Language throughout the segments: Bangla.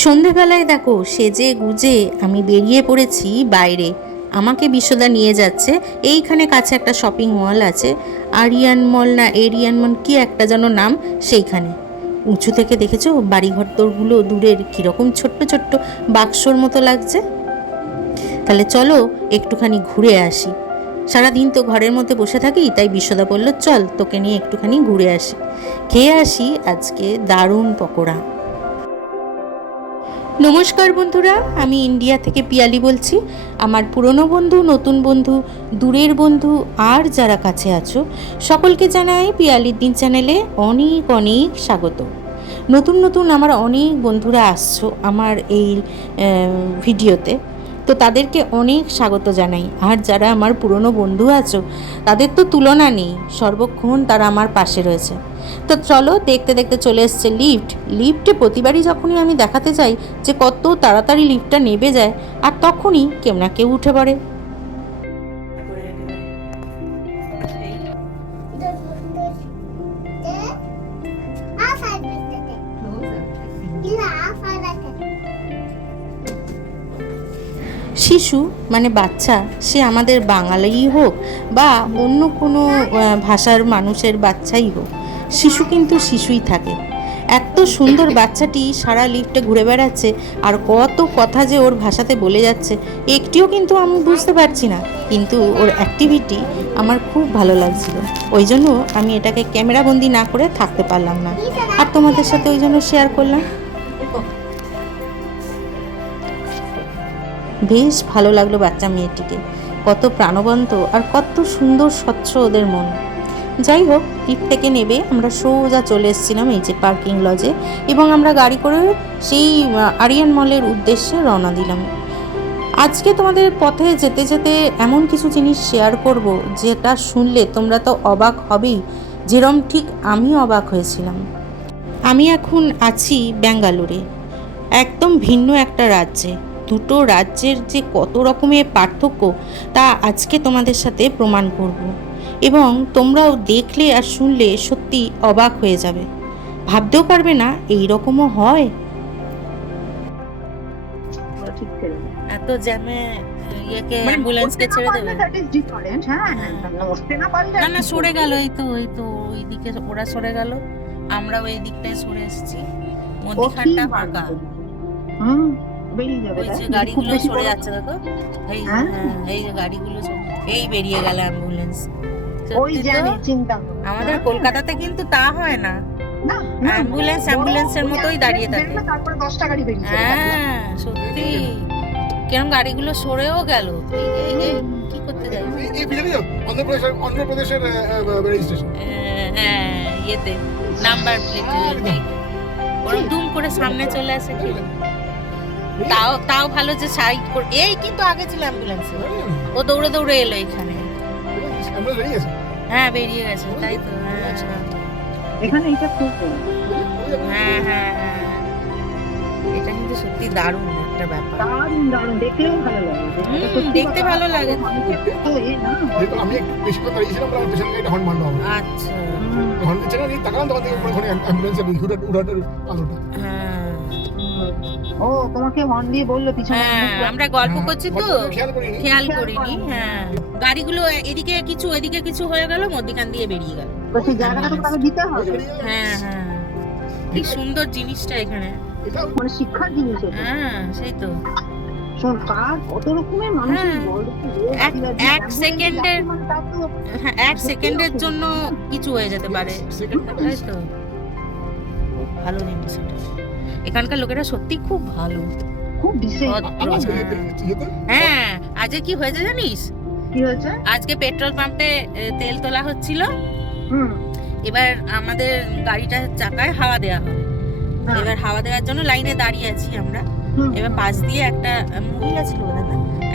সন্ধেবেলায় দেখো, সেজে গুজে আমি বেরিয়ে পড়েছি বাইরে। আমাকে বিশ্বদা নিয়ে যাচ্ছে। এইখানে কাছে একটা শপিং মল আছে। আরিয়ান মল না এরিয়ান মল কি একটা যেন নাম, সেইখানে। উঁচু থেকে দেখেছ? বাড়িঘর তোরগুলো দূরের কীরকম ছোট্ট ছোট্ট বাক্সর মতো লাগছে। তাহলে চলো, একটুখানি ঘুরে আসি। সারাদিন তো ঘরের মধ্যে বসে থাকি, তাই বিশ্বদা বলল, চল, তোকে নিয়ে একটুখানি ঘুরে আসি। খেয়ে আসি আজকে দারুণ পকোড়া। নমস্কার বন্ধুরা, আমি ইন্ডিয়া থেকে পিয়ালি বলছি। আমার পুরনো বন্ধু, নতুন বন্ধু, দূরের বন্ধু, আর যারা কাছে আছো, সকলকে জানাই পিয়ালির দিন চ্যানেলে অনেক অনেক স্বাগত। নতুন নতুন আমার অনেক বন্ধুরা আসছো আমার এই ভিডিওতে। তো তাদেরকে অনেক স্বাগত জানাই। আর যারা আমার পুরনো বন্ধু আছো, তাদের তো তুলনা নেই। সর্বক্ষণ তারা আমার পাশে রয়েছে। তো চলো দেখতে দেখতে চলে এসছে লিফট। লিফটে প্রতিবারই যখনই আমি দেখাতে চাই যে কত তাড়াতাড়ি লিফটটা নেবে যায়, আর তখনই কেউ না কেউ উঠে পড়ে। শিশু মানে বাচ্চা, সে আমাদের বাঙালিই হোক বা অন্য কোনো ভাষার মানুষের বাচ্চাই হোক, শিশু কিন্তু শিশুই থাকে। এত সুন্দর বাচ্চাটি সারা লিফটে ঘুরে বেড়াচ্ছে আর কত কথা যে ওর ভাষাতে বলে যাচ্ছে, একটিও কিন্তু আমি বুঝতে পারছি না। কিন্তু ওর অ্যাক্টিভিটি আমার খুব ভালো লাগছিল। ওই জন্য আমি এটাকে ক্যামেরাবন্দি না করে থাকতে পারলাম না। আর তোমাদের সাথে ওই জন্য শেয়ার করলাম। বেশ ভালো লাগল বাচ্চা মেয়েটিকে। কত প্রাণবন্ত আর কত সুন্দর স্বচ্ছ ওদের মন। যাই হোক লিফট থেকে নেবে আমরা সোজা চলে এসেছিলাম এই যে পার্কিং লজে এবং আমরা গাড়ি করে সেই আরিয়ান মলের উদ্দেশ্যে রওনা দিলাম। আজকে তোমাদের পথে যেতে যেতে এমন কিছু জিনিস শেয়ার করব যেটা শুনলে তোমরা তো অবাক হবেই। যেরম ঠিক আমি অবাক হয়েছিলাম। আমি এখন আছি ব্যাঙ্গালোরে, একদম ভিন্ন একটা রাজ্যে। দুটো রাজ্যের যে কত রকমের পার্থক্য তা আজকে তোমাদের সাথে প্রমাণ করব। এবং তোমরাও দেখলে আর শুনলে সত্যি অবাক হয়ে যাবে। ভাবতেও পারবে না এই রকমও হয়? এত জ্যামে ইয়েকে মানে অ্যাম্বুলেন্সকে ছেড়ে না দেবে। is different, হ্যাঁ হ্যাঁ। না না সরে? গেল এই তো এই তো ওই দিকে ওরা সরে গেল। আমরাও এই দিকটায় সরে এসেছি। মধ্যখানটা ফাঁকা। হুম। বেরিয়ে যাবে ওই যে গাড়িগুলো সরে যাচ্ছে দেখো। এই হ্যাঁ? হ্যাঁ, এই যে গাড়িগুলো এই বেরিয়ে গেল অ্যাম্বুলেন্স ওই জানি চিন্তা আমাদের হ্যাঁ। কলকাতাতে কিন্তু তা হয় না। না, না, অ্যাম্বুলেন্স অ্যাম্বুলেন্সের মতোই দাঁড়িয়ে থাকে। তারপরে দশটা গাড়ি বেরিয়ে হ্যাঁ সত্যি। কিরম গাড়িগুলো সরেও গেল। এই যে- এই যে কি করতে যাই অন্ধ্রপ্রদেশের অন্ধ্রপ্রদেশের রেজিস্ট্রেশন হ্যাঁ ইয়েতে নাম্বার প্লেট। ওরকম দুম করে সামনে চলে আসে কি? তাও তাও ভালো যে সাইড করে এই কিন্তু আগে ছিল অ্যাম্বুলেন্সে। ও দৌড়ে দৌড়ে এলো এখানে। হ্যাঁ বেরিয়ে গেছে তাই তো হ্যাঁ। এখানে এটা খুব হ্যাঁ হ্যাঁ হ্যাঁ। এটা কিন্তু সত্যি দারুণ একটা ব্যাপার। দারুণ দারুণ। দেখলেও ভালো লাগে। দেখতে ভালো লাগে। আমি একটু বেশি কথা দিয়েছিলাম আমরা পেছন গাড়িটা হর্ন মারলো আচ্ছা। হর্ন দিচ্ছে না এই তাকালাম তখন থেকে ওখানে অ্যাম্বুলেন্সের উড়াটের আলোটা হ্যাঁ। ও তোমাকে মন দিয়ে বলল পিছনে হ্যাঁ আমরা গল্প করছি তো। খেয়াল করিনি। হ্যাঁ। গাড়িগুলো এদিকে কিছু এদিকে কিছু হয়ে গেল মধ্যখান দিয়ে বেরিয়ে গেল। তো সেই জায়গাটা তো তাকে দিতে হবে। হ্যাঁ হ্যাঁ। কি সুন্দর জিনিসটা এখানে। মানে শিক্ষার জিনিস হ্যাঁ সেই তো। কত রকমের হ্যাঁ। এক- আদিবাসী, এক সেকেন্ডের- মানে হ্যাঁ, এক সেকেন্ডের জন্য কিছু হয়ে যেতে পারে। তাই তো? ভালো জিনিস এটা। এখানকার লোকেরা সত্যি খুব ভালো। খুব ডিসেন্ট ভদ্র, আজকে হ্যাঁ। হ্যাঁ আজকে কি হয়েছে জানিস? কি হয়েছে? আজকে পেট্রোল পাম্পে তেল তোলা হচ্ছিল। এবার আমাদের গাড়িটার চাকায় হাওয়া দেওয়া হবে হ্যাঁ, এবার হাওয়া দেওয়ার জন্য লাইনে দাঁড়িয়ে আছি আমরা। হুম, এবার পাশ দিয়ে একটা মহিলা ছিল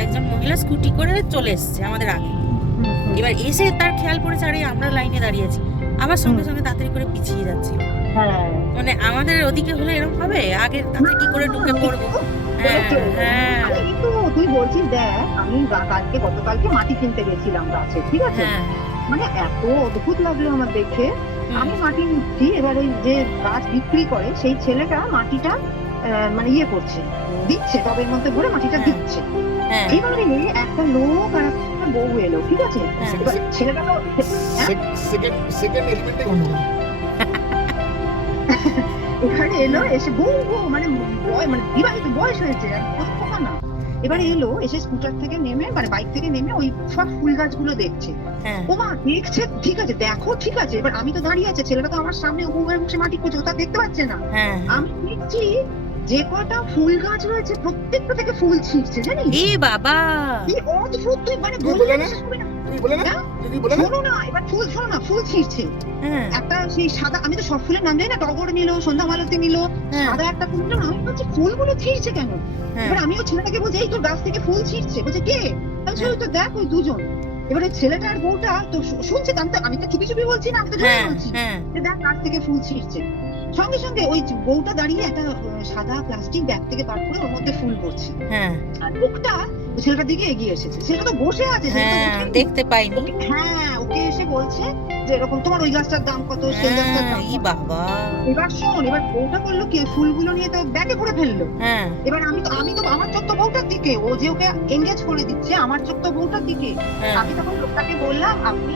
একজন মহিলা স্কুটি করে চলে এসেছে আমাদের আগে। এবার এসে তার খেয়াল পড়েছে আরে আমরা লাইনে দাঁড়িয়ে আছি। আবার সঙ্গে সঙ্গে তাড়াতাড়ি করে পিছিয়ে যাচ্ছি হ্যাঁ মানে আমাদের ওদিকে হলে এরকম হবে? আগে তাতে কি করে ঢুকে পড়ব? হ্যাঁ হ্যাঁ। তুই বলছিস দেখ আমি কালকে গতকালকে মাটি কিনতে গেছিলাম গাছে ঠিক আছে? হ্যাঁ। মানে এত অদ্ভুত লাগল আমার দেখে। আমি মাটি নিচ্ছি এবার যে গাছ বিক্রি করে সেই ছেলেটা মাটিটা আহ, মানে ইয়ে করছে দিচ্ছে টবের মধ্যে ভরে মাটিটা হ্যাঁ। দিচ্ছে। হ্যাঁ। এবারে একটা লোক আর একটা বউ এলো ঠিক আছে? হ্যাঁ। এবার ছেলেটা তো সেকেন্ড সেকেন্ড এলিমেন্টে গন্ডগোল এখানে এলো এসে বউ বউ মানে মানে বিবাহিত বয়স হয়েছে আর না। এবারে এলো এসে স্কুটার থেকে নেমে মানে বাইক থেকে নেমে ওই সব ফুল গাছগুলো দেখছে। হ্যাঁ। দেখছে? ঠিক আছে দেখো ঠিক আছে এবার আমি তো দাঁড়িয়ে আছে ছেলেটা তো আমার সামনে বউয়ের মুখে মাটি করছে ও তা দেখতে পাচ্ছে না। হ্যাঁ আমি দেখছি যে কটা ফুল গাছ রয়েছে প্রত্যেকটা থেকে ফুল ছিঁড়ছে জানিস? এ বাবা! কি অদ্ভুত তুই মানে বলে না? তুমি বলে না? তুমি বলে না? শোনো না এবার ফুল শোনো না ফুল ছিঁড়ছে। হ্যাঁ। একটা সেই সাদা আমি তো সব ফুলের নাম জানি না টগর নিল সন্ধ্যা মালতী নিল হ্যাঁ। সাদা একটা ফুল। নিল আমি বলছি ফুলগুলো ছিঁড়ছে কেন? হ্যাঁ। এবার আমিও ছেলেটাকে বলছি এই তোর গাছ থেকে ফুল ছিঁড়ছে। বলছে কে? আমি ওই তো দেখ ওই দুজন। এবারে ছেলেটা আর বউটা তো শুনছে আমি তো চুপি চুপি বলছি না আমি তো বলছি দেখ গাছ থেকে ফুল ছিঁড়ছে। সঙ্গে সঙ্গে ওই বউটা দাঁড়িয়ে একটা সাদা প্লাস্টিক ব্যাগ থেকে বার করে ওর মধ্যে ফুল ভরছে হ্যাঁ। আর লোকটা ছেলেটার দিকে এগিয়ে এসেছে। ছেলেটা তো বসে আছে হ্যাঁ দেখতে পাইনি। হ্যাঁ ওকে এসে বলছে যে এরকম তোমার ওই গাছটার দাম কত সেই গাছটার হ্যাঁ, দাম ই বাবা। এবার শোন এবার বউটা করল কি ফুলগুলো নিয়ে তো ব্যাগে করে ফেলল। হ্যাঁ। এবার আমি তো আমি তো আমার চোখ তো বউটার দিকে ও যে ওকে এঙ্গেজ করে দিচ্ছে আমার চোখ তো বউটার দিকে আমি তখন লোকটাকে বললাম আপনি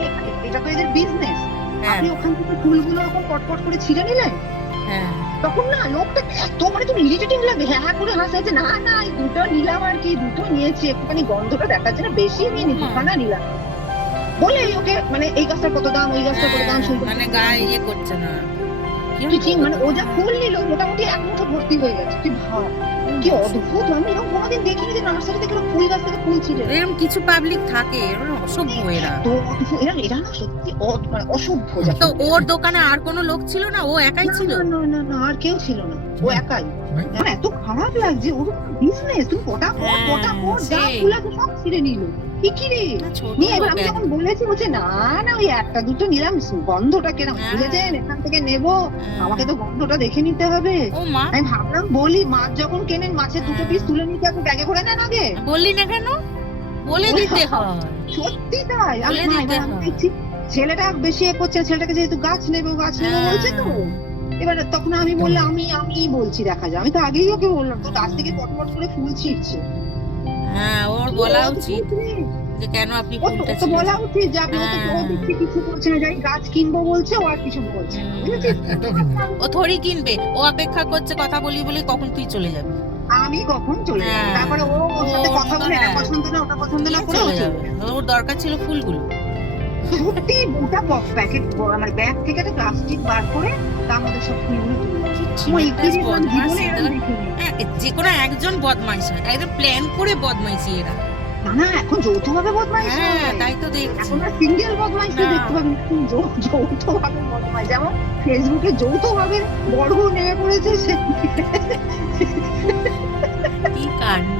এটা তো এদের বিজনেস আপনি ওখান থেকে ফুলগুলো ওরকম পটপট করে ছিঁড়ে নিলেন? তখন না লোকটা এত মানে তুমি ইরিটেটিং লাগে হ্যাঁ হ্যাঁ করে হাসে যে না না এই দুটো নিলাম আর কি দুটো নিয়েছি একটুখানি গন্ধটা দেখাচ্ছে না বেশি নিয়ে নি দুখানা নিলাম। বলে ওকে মানে এই গাছটার কত দাম ওই গাছটার কত দাম হ্যাঁ, মানে গায়ে ইয়ে করছে না। মানে ও যা? ফুল নিল মোটামুটি এক মুঠো ভর্তি হয়ে গেছে তুই ভাব। কি অদ্ভুত আমি এরকম কোনোদিন দেখিনি যে নার্সারি থেকে এরকম ফুল গাছ থেকে ফুল ছিঁড়ে। এরকম কিছু পাবলিক থাকে এরকম অসভ্য এরা। তো অদ্ভুত এরা এরা না সত্যি অদ- মানে অসভ্য তো ওর দোকানে আর কোনো লোক ছিল না? ও একাই ছিল? না, না না আর কেউ ছিল না। ও একাই। মানে এত খারাপ লাগছে ওর বিজনেস তুমি কটা কটা কটা যা। ফুল আছে সব ছিঁড়ে নিল। নিয়ে এবার আমি যখন বলেছি বলছে না না ওই একটা দুটো নিলাম গন্ধটা কেন? হ্যাঁ। এখান থেকে নেব। হ্যাঁ। আমাকে তো গন্ধটা দেখে নিতে হবে। আমি ভাবলাম বলি মাছ যখন কেনেন মাছের দুটো পিস তুলে নিতে আপনি ব্যাগে করে নেন আগে। বললি না কেন? বলে দিতে হয়। সত্যি তাই। আমি হয়। দেখছি ছেলেটা বেশি এ করছে ছেলেটাকে যেহেতু গাছ নেবে গাছ নেবে হ্যাঁ। বলছে তো। এবার তখন আমি বললাম আমি আমি বলছি দেখা যায় আমি তো আগেই ওকে বললাম তো গাছ থেকে পটপট করে ফুল ছিঁড়ছে হ্যাঁ ওর বলা উচিত যে কেন আপনি ও তো- ফুলটা ও তো বলা উচিত যে আপনি তো হ্যাঁ। দেখছি কিছু করছে না যাই গাছ কিনবো বলছে ও আর কিছু বলছে একটাও কিনবে ও থরি কিনবে ও অপেক্ষা করছে কথা বলি বলি কখন তুই চলে যাবে। আমি কখন চলে যাব? হ্যাঁ। তারপরে ও ওর সাথে কথা বলে এটা হ্যাঁ। পছন্দ না ওটা পছন্দ না করে চলে চলে যাবে। ওর দরকার ছিল ফুলগুলো। সত্যি ওটা প্যাকেট মানে ব্যাগ থেকে একটা প্লাস্টিক বার করে তার মধ্যে সব ফুলগুলো। হ্যাঁ, যে কোনো একজন বদমাইশ হয় একদম প্ল্যান করে বদমাইশি এরা। না না এখন যৌথভাবে বদমাইশ হ্যাঁ তাই তো দেখছি। এখন আর সিঙ্গেল বদমাইশ না। দেখতে পাবেন যৌথভাবে বদমাইশ। যেমন ফেসবুকে যৌথভাবে বড় নেমে পড়েছে সে কি কাণ্ড।